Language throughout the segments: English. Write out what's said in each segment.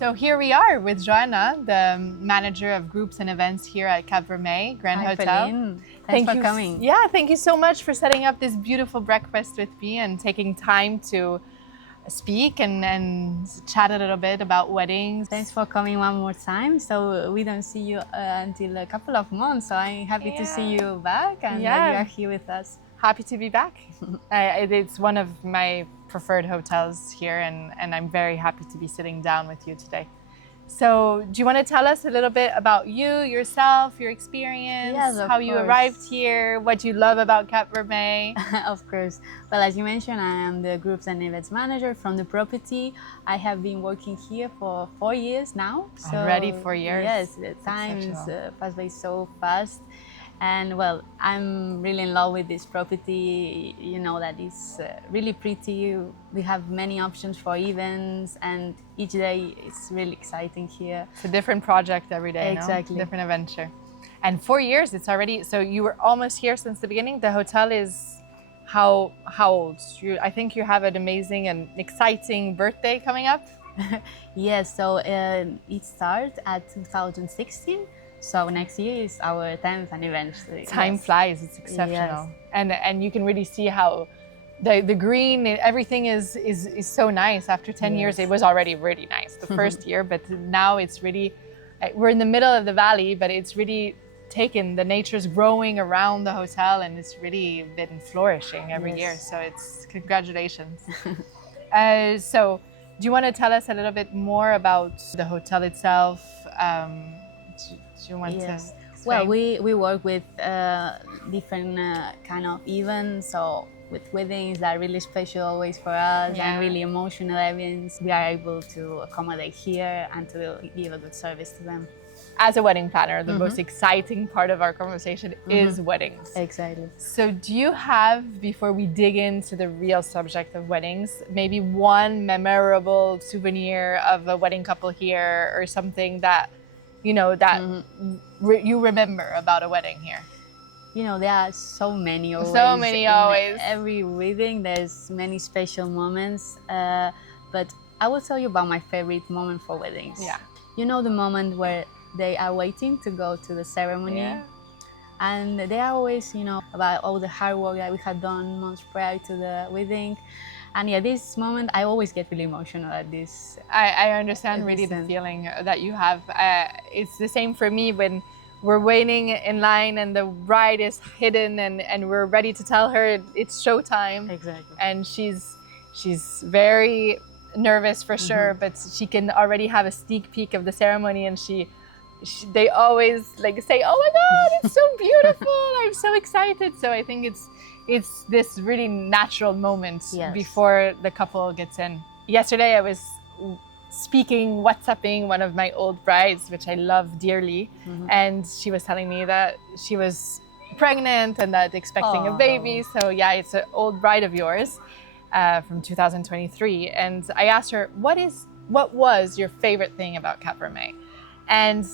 So here we are with Joanna, the manager of groups and events here at Cap Vermell Grand Hi, Hotel. Pauline. Thanks for coming. Yeah, thank you so much for setting up this beautiful breakfast with me and taking time to speak and chat a little bit about weddings. Thanks for coming one more time. So we don't see you until a couple of months. So I'm happy to see you back and that you are here with us. Happy to be back. It's one of my preferred hotels here, and I'm very happy to be sitting down with you today. So do you want to tell us a little bit about you, yourself, your experience, how you arrived here, what you love about Cap Vermell? Of course. Well, as you mentioned, I am the groups and events manager from the property. I have been working here for 4 years now. So, already 4 years? Yes, the time is passed by so fast. And well, I'm really in love with this property. You know that it's really pretty. We have many options for events, and each day it's really exciting here. It's a different project every day, exactly. No? Different adventure. And 4 years, it's already, so you were almost here since the beginning. The hotel is how old? I think you have an amazing and exciting birthday coming up. Yes, so it started at 2016. So next year is our 10th anniversary. Time flies, it's exceptional. Yes. And you can really see how the green, everything is so nice. After 10 years, it was already really nice, the first year, but now it's really, we're in the middle of the valley, but it's really taken, the nature's growing around the hotel and it's really been flourishing every year. So it's, congratulations. So do you want to tell us a little bit more about the hotel itself? Do you want to explain? Well, we work with different kind of events, so with weddings that are really special always for us and really emotional events. We are able to accommodate here and to give a good service to them. As a wedding planner, the most exciting part of our conversation is weddings. Exactly. So do you have, before we dig into the real subject of weddings, maybe one memorable souvenir of a wedding couple here or something that you know, that you remember about a wedding here? You know, there are so many always. So many always. Every wedding, there's many special moments. But I will tell you about my favorite moment for weddings. Yeah. You know the moment where they are waiting to go to the ceremony? Yeah. And they are always, you know, about all the hard work that we had done months prior to the wedding. And yeah, this moment, I always get really emotional at this. I understand really the feeling that you have. It's the same for me when we're waiting in line and the bride is hidden and we're ready to tell her it's showtime. Exactly. And she's very nervous for sure, but she can already have a sneak peek of the ceremony and they always like say, "Oh my God, it's so beautiful! I'm so excited!" So I think it's this really natural moment before the couple gets in. Yesterday I was WhatsApping one of my old brides, which I love dearly, and she was telling me that she was pregnant and that expecting a baby. So yeah, it's an old bride of yours from 2023. And I asked her, what was your favorite thing about Cap Vermell? And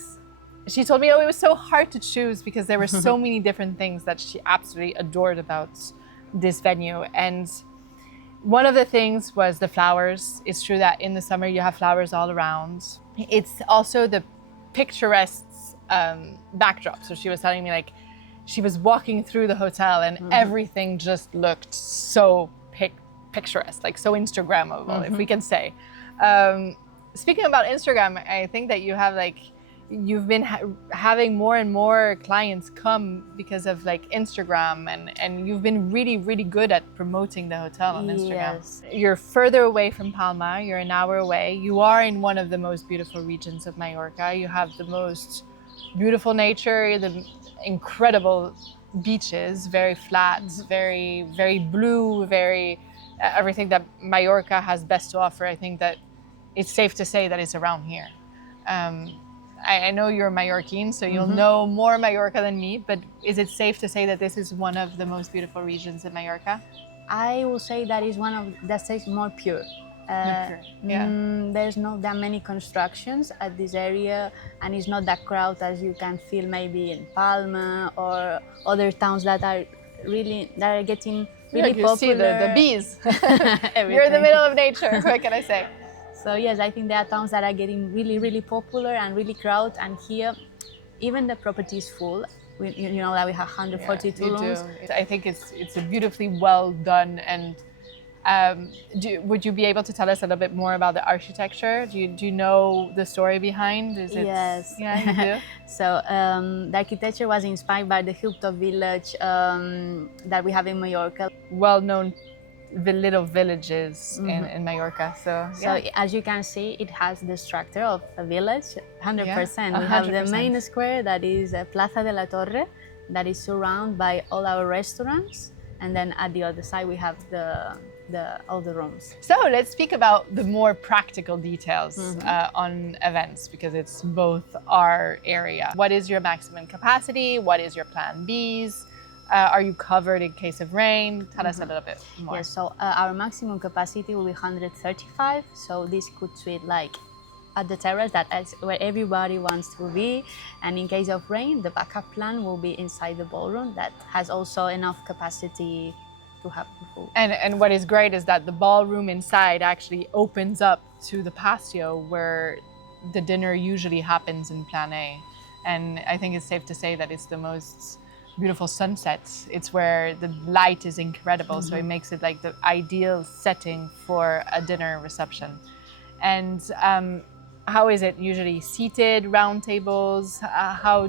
she told me, it was so hard to choose because there were so many different things that she absolutely adored about this venue. And one of the things was the flowers. It's true that in the summer you have flowers all around. It's also the picturesque backdrop. So she was telling me like she was walking through the hotel and everything just looked so picturesque, like so Instagrammable, if we can say. Speaking about Instagram, I think that you have you've been having more and more clients come because of like Instagram and you've been really, really good at promoting the hotel on Instagram. Yes. You're further away from Palma, you're an hour away. You are in one of the most beautiful regions of Mallorca. You have the most beautiful nature, the incredible beaches, very flat, very, very blue, very everything that Mallorca has best to offer. I think that it's safe to say that it's around here. I know you're Mallorquin, so you'll know more Mallorca than me, but is it safe to say that this is one of the most beautiful regions in Mallorca? I will say that is one of that is more pure. There's not that many constructions at this area and it's not that crowded as you can feel maybe in Palma or other towns that are getting really popular. You see the bees. You're in the middle of nature, what can I say? So yes, I think there are towns that are getting really, really popular and really crowded. And here, even the property is full. You know that we have 142 you rooms. do. I think it's a beautifully well done. And would you be able to tell us a little bit more about the architecture? Do you know the story behind? Is it? Yes. Yeah, you do. So the architecture was inspired by the hilltop village that we have in Mallorca. Well-known little villages in Mallorca. So As you can see, it has the structure of a village, 100%. Yeah, We have the 100%. main square that is Plaza de la Torre, that is surrounded by all our restaurants, and then at the other side we have all the rooms. So let's speak about the more practical details on events, because it's both our area. What is your maximum capacity? What is your plan Bs? Are you covered in case of rain? Tell us a little bit more. Yes, so our maximum capacity will be 135. So this could suit like at the terrace, that is where everybody wants to be. And in case of rain, the backup plan will be inside the ballroom that has also enough capacity to have people. And what is great is that the ballroom inside actually opens up to the patio where the dinner usually happens in Plan A. And I think it's safe to say that it's the most beautiful sunsets. It's where the light is incredible, so it makes it like the ideal setting for a dinner reception. And how is it usually seated, round tables? How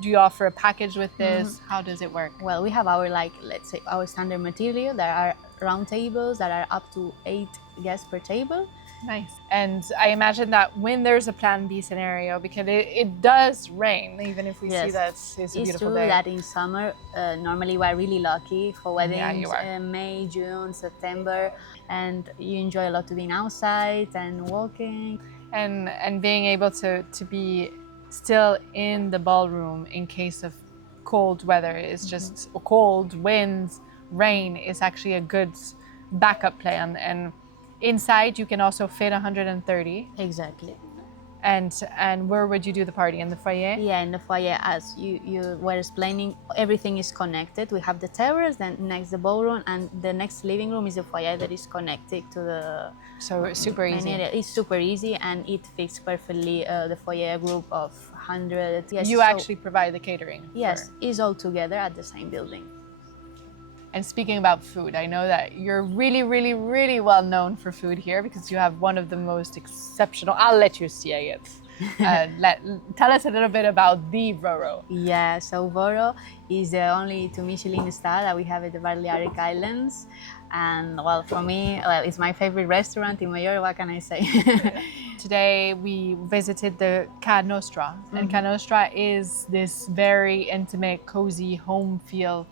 do you offer a package with this? How does it work? Well, we have our, like, let's say our standard material. There are round tables that are up to 8 guests per table. Nice. And I imagine that when there's a Plan B scenario, because it does rain, even if we see that it's a beautiful day. It's true that in summer, normally we're really lucky for weddings, May, June, September, and you enjoy a lot to being outside and walking. And being able to be still in the ballroom in case of cold weather is just cold, winds, rain is actually a good backup plan. And inside, you can also fit 130. Exactly. And where would you do the party? In the foyer? Yeah, in the foyer, as you were explaining, everything is connected. We have the terrace, then next the ballroom, and the next living room is the foyer that is connected to the... So it's super easy. It's super easy, and it fits perfectly the foyer group of 100. Yes, you actually provide the catering? Yes, it's all together at the same building. And speaking about food, I know that you're really, really, really well known for food here because you have one of the most exceptional, I'll let you say it. Tell us a little bit about the Voro. Yeah, so Voro is the only 2 Michelin star that we have at the Balearic Islands. And well, for me, it's my favorite restaurant in Mallorca, what can I say? Today we visited the Ca Nostra, and Ca Nostra is this very intimate, cozy home feel.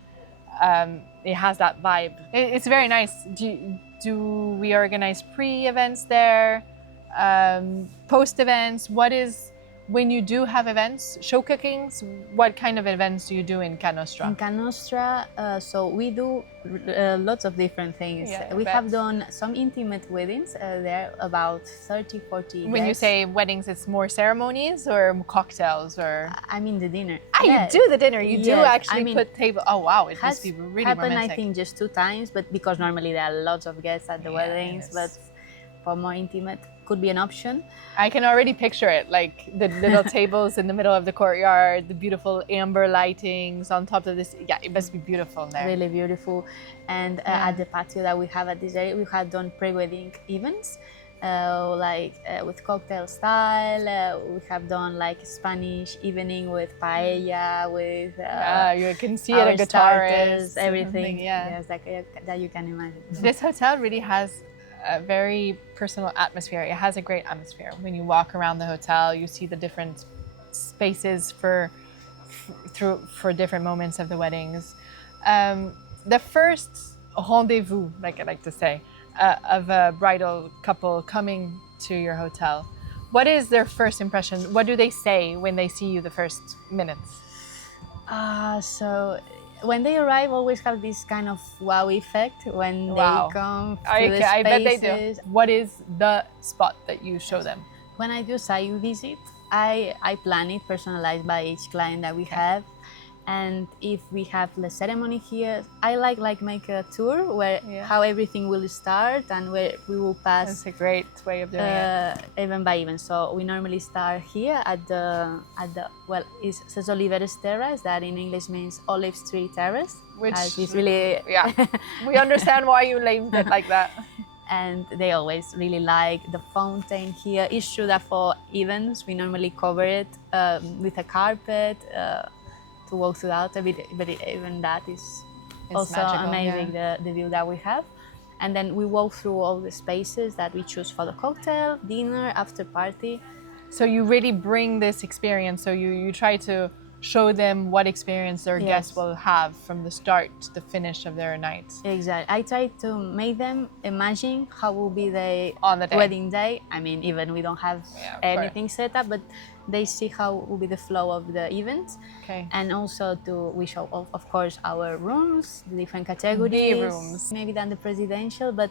It has that vibe. It's very nice. Do we organize pre-events there, post-events? What is, when you do have events, show cookings, what kind of events do you do in Ca Nostra? In Ca Nostra, so we do lots of different things. Yeah, we have done some intimate weddings. There about 30, 40 When you say weddings, it's more ceremonies or cocktails or? I mean the dinner. You do the dinner. You do actually put table. Oh wow, it must be really happened, romantic. I think just 2 times, but because normally there are lots of guests at the weddings, but for more intimate, could be an option. I can already picture it, like the little tables in the middle of the courtyard, the beautiful amber lightings on top of this. Yeah, it must be beautiful in there. Really beautiful. And at the patio that we have at this area, we have done pre-wedding events, with cocktail style. We have done like Spanish evening with paella, with you can see it, a guitarist, everything. Yeah, yes, that you can imagine. This hotel really has a very personal atmosphere. It has a great atmosphere. When you walk around the hotel, you see the different spaces for different moments of the weddings. The first rendezvous, like I like to say, of a bridal couple coming to your hotel, what is their first impression? What do they say when they see you the first minutes? So when they arrive, always have this kind of wow effect when they come to the spaces. I bet they do. What is the spot that you show them? When I do site visit, I plan it personalized by each client that we have. And if we have the ceremony here, I like make a tour where how everything will start and where we will pass. That's a great way of doing it. Event by event. So we normally start here at the well, it's Ses Oliveres Terrace, that in English means olive tree terrace, which is really we understand why you named it like that. And they always really like the fountain here. It's true that for events we normally cover it with a carpet to walk throughout a bit, but even that is also magical, amazing, the view that we have. And then we walk through all the spaces that we choose for the cocktail, dinner, after party. So you really bring this experience, so you try to show them what experience their guests will have from the start to the finish of their night. Exactly. I try to make them imagine how will be the on the wedding day. I mean, even we don't have anything set up, but they see how will be the flow of the event. Okay. And also we show, of course, our rooms, the different categories. The rooms. Maybe than the presidential, but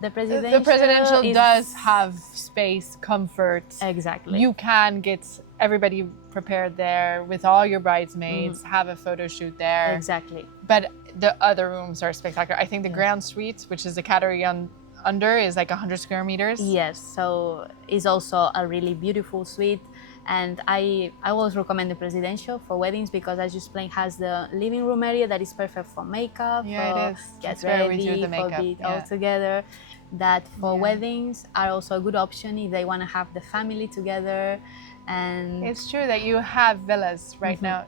the presidential does have space, comfort. Exactly. You can get everybody prepared there with all your bridesmaids, have a photo shoot there. Exactly. But the other rooms are spectacular. I think the Grand Suite, which is the category under, is like 100 square meters. Yes, so it's also a really beautiful suite. And I always recommend the presidential for weddings because, as you explained, has the living room area that is perfect for makeup, it is. Get ready, for it all together. That for weddings are also a good option if they want to have the family together. And it's true that you have villas right now,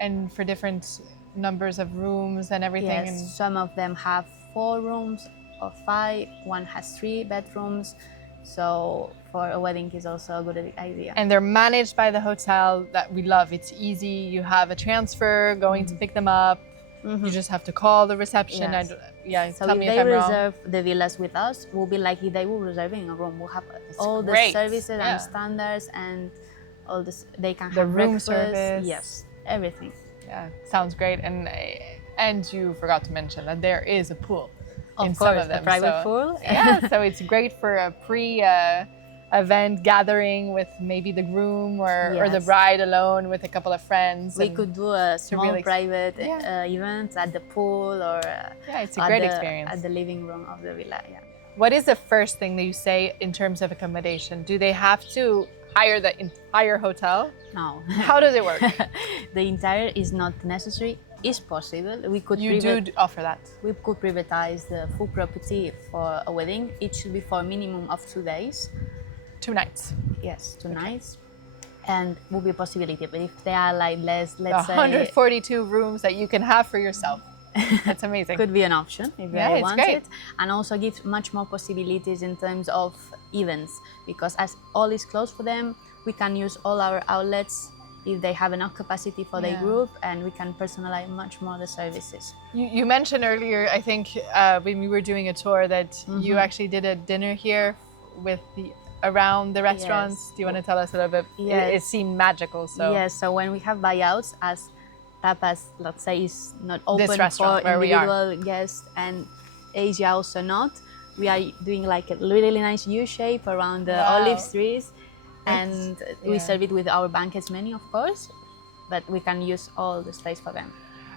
and for different numbers of rooms and everything. Yes, and some of them have 4 rooms or 5. One has 3 bedrooms. So for a wedding is also a good idea. And they're managed by the hotel that we love. It's easy. You have a transfer going to pick them up. You just have to call the reception. Yes. So tell if me they if I'm reserve wrong. the villas with us, we'll be like if they were reserving a room. We'll have all the services and standards and all this. They can have the room breakfast. service. Yes, everything. Yeah, sounds great. And you forgot to mention that there is a pool. Of course, a private pool. Yeah, so it's great for a pre-event gathering with maybe the groom or the bride alone with a couple of friends. We could do a small private event at the pool or it's a great experience at the living room of the villa. Yeah. What is the first thing that you say in terms of accommodation? Do they have to hire the entire hotel? No. How does it work? The entire is not necessary. It's possible. We could do offer that. We could privatize the full property for a wedding. It should be for a minimum of 2 days. 2 nights. Yes, 2 nights. And will be a possibility. But if they are like let's say 142 rooms that you can have for yourself. That's amazing. Could be an option if they want it. And also gives much more possibilities in terms of events. Because as all is closed for them, we can use all our outlets if they have enough capacity for their group, and we can personalize much more the services. You mentioned earlier, I think when we were doing a tour, that you actually did a dinner here with around the restaurants. Yes. Do you want to tell us a little bit? Yes. It seemed magical. So yes, so when we have buyouts, as tapas, let's say, is not open for individual guests, and Asia also not, we are doing like a really nice U shape around the olive trees. And we serve it with our banquets menu, of course, but we can use all the space for them.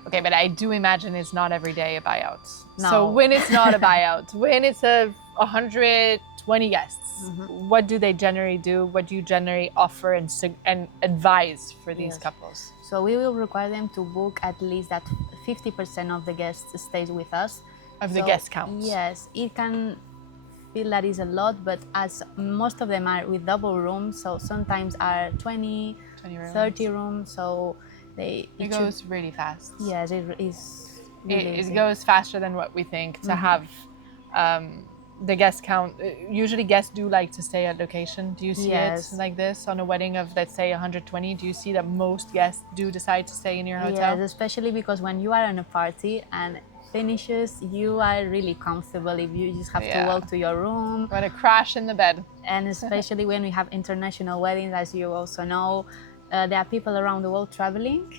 Okay, but I do imagine it's not every day a buyout. No. So when it's not a buyout, when it's 120 guests, what do they generally do? What do you generally offer and advise for these couples? So we will require them to book at least that 50% of the guests stays with us. Of the guest count? Yes, it can feel that is a lot, but as most of them are with double rooms, so sometimes are 20 rooms. 30 rooms, so it goes really fast. Yes, it is. Really it goes faster than what we think to have the guest count. Usually guests do like to stay at location. Do you see it like this on a wedding of, let's say, 120? Do you see that most guests do decide to stay in your hotel? Yes, especially because when you are in a party and finishes, you are really comfortable if you just have to walk to your room. Want to crash in the bed. And especially when we have international weddings, as you also know, there are people around the world traveling,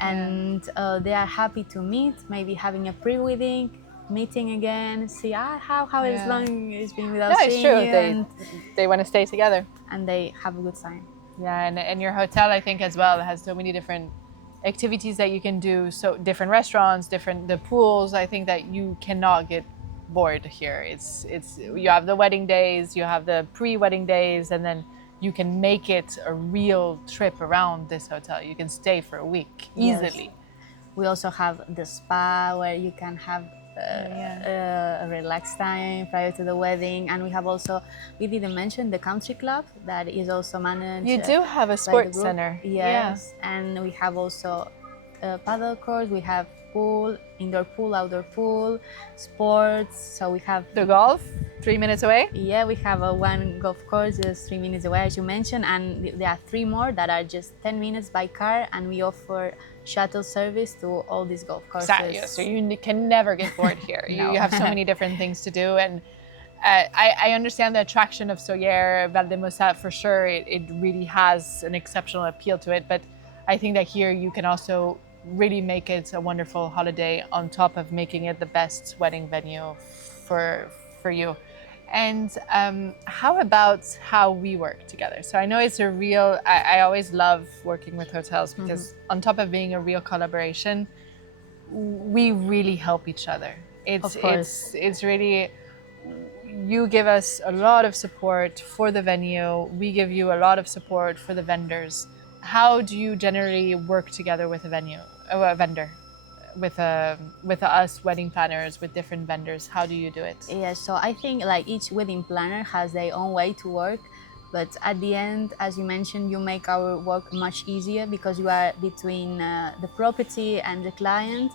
and they are happy to meet, maybe having a pre-wedding, meeting again, see how it's long it's been without seeing you. It's true. They want to stay together. And they have a good time. Yeah, and your hotel, I think, as well, has so many different activities that you can do. So different restaurants, the pools. I think that you cannot get bored here. It's you have the wedding days, you have the pre-wedding days, and then you can make it a real trip around this hotel. You can stay for a week easily. Yes. We also have the spa where you can have a relaxed time prior to the wedding, and we have also, we didn't mention the country club that is also managed. You do have a sports center. Yes, and we have also a paddle court. We have pool, indoor pool, outdoor pool, sports. So we have The golf, 3 minutes away. Yeah, we have a one golf course just 3 minutes away, as you mentioned, and there are 3 more that are just 10 minutes by car, and we offer shuttle service to all these golf courses. Exactly. So you can never get bored here. No. You have so many different things to do, and I understand the attraction of Saussure, Valdemosat for sure. It really has an exceptional appeal to it, but I think that here you can also really make it a wonderful holiday on top of making it the best wedding venue for you. And how about how we work together? So I know it's a real, I always love working with hotels because on top of being a real collaboration, we really help each other. It's really, you give us a lot of support for the venue. We give you a lot of support for the vendors. How do you generally work together with a vendor? With us wedding planners, with different vendors, how do you do it? Yeah, so I think like each wedding planner has their own way to work, but at the end, as you mentioned, you make our work much easier because you are between the property and the client.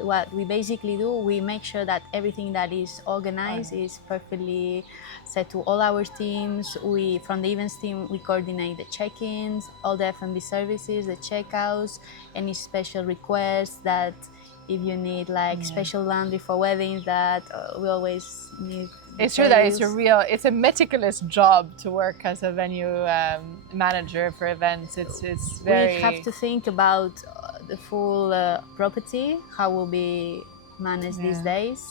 What we basically do, we make sure that everything that is organized is perfectly set to all our teams. We, from the events team, we coordinate the check-ins, all the F&B services, the checkouts, any special requests that if you need like special laundry for weddings that we always need. It's true that it's a meticulous job to work as a venue manager for events. It's very. We have to think about the full property, how will be managed these days.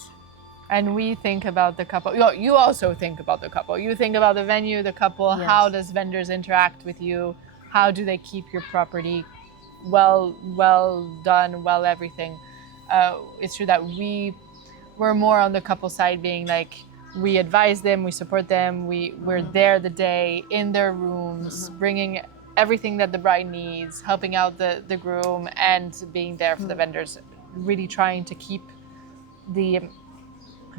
And we think about the couple. You also think about the couple. You think about the venue, the couple. Yes. How does vendors interact with you? How do they keep your property well done, well everything? It's true that we're more on the couple side, being like, we advise them, we support them, we're there the day in their rooms, bringing everything that the bride needs, helping out the groom, and being there for the vendors, really trying to keep the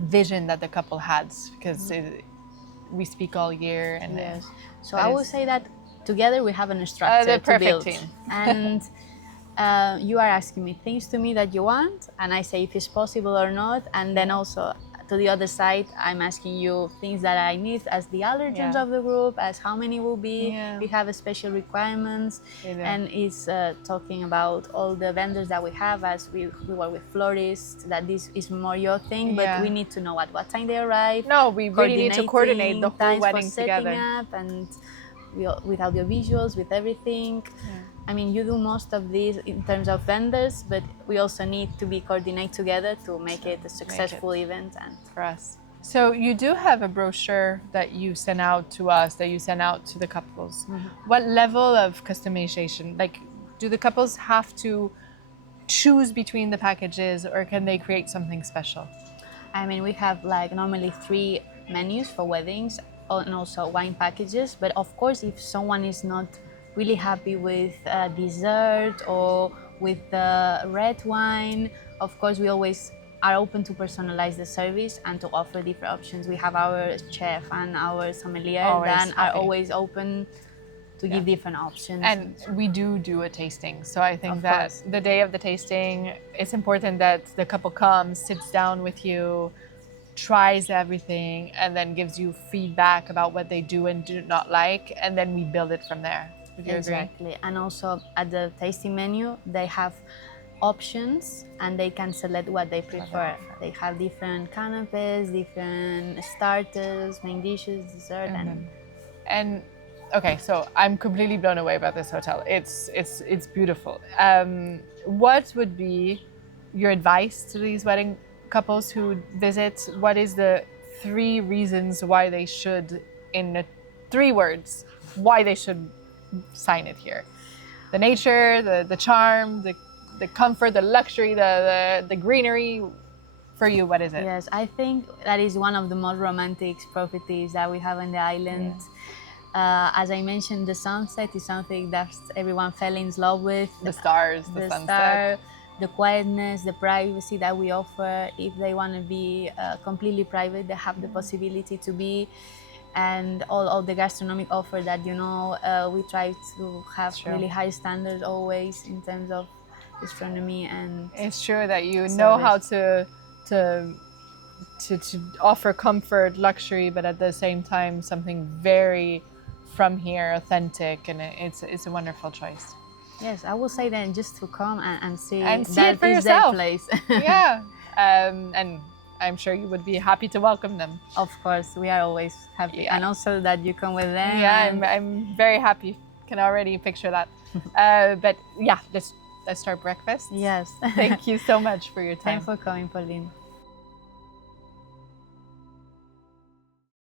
vision that the couple has, because we speak all year. And yes. So I would say that together we have an structure to build. Team. And you are asking me things to me that you want, and I say if it's possible or not, and then also to the other side, I'm asking you things that I need as the allergens of the group, as how many will be, we have a special requirements, and it's talking about all the vendors that we have, as we work with florists, that this is more your thing, but we need to know at what time they arrive. No, we really need to coordinate the whole wedding together. Up and with audio visuals, with everything. I mean, you do most of these in terms of vendors, but we also need to be coordinated together to make it a successful event and for us. So you do have a brochure that you send out to us, that you send out to the couples. What level of customization? Like, do the couples have to choose between the packages, or can they create something special? I mean, we have like normally 3 menus for weddings and also wine packages. But of course, if someone is not really happy with dessert or with the red wine, of course, we always are open to personalize the service and to offer different options. We have our chef and our sommelier that are always open to give different options. And we do a tasting. So I think that the day of the tasting, it's important that the couple comes, sits down with you, tries everything, and then gives you feedback about what they do and do not like, and then we build it from there. Would you agree? And also at the tasting menu, they have options and they can select what they prefer. They have different canapes, different starters, main dishes, dessert, and okay, so I'm completely blown away by this hotel. It's beautiful. What would be your advice to these wedding couples who visit? What is the 3 reasons why they should, in 3 words, why they should sign it here? the nature, the charm, the comfort, the luxury, the greenery. For you, what is it? Yes, I think that is one of the most romantic properties that we have on the island. As I mentioned, the sunset is something that everyone fell in love with. The stars, the sunset. Star, the quietness, the privacy that we offer. If they want to be completely private, they have the possibility to be. And all the gastronomic offer that, you know, we try to have really high standards always in terms of gastronomy. And it's true that you know how to offer comfort, luxury, but at the same time something very from here, authentic, and it's a wonderful choice. Yes, I would say then just to come and see it for yourself. Place. Yeah, and I'm sure you would be happy to welcome them. Of course, we are always happy, and also that you come with them. Yeah, I'm very happy. Can already picture that. But yeah, let's start breakfast. Yes. Thank you so much for your time. Thanks for coming, Pauline.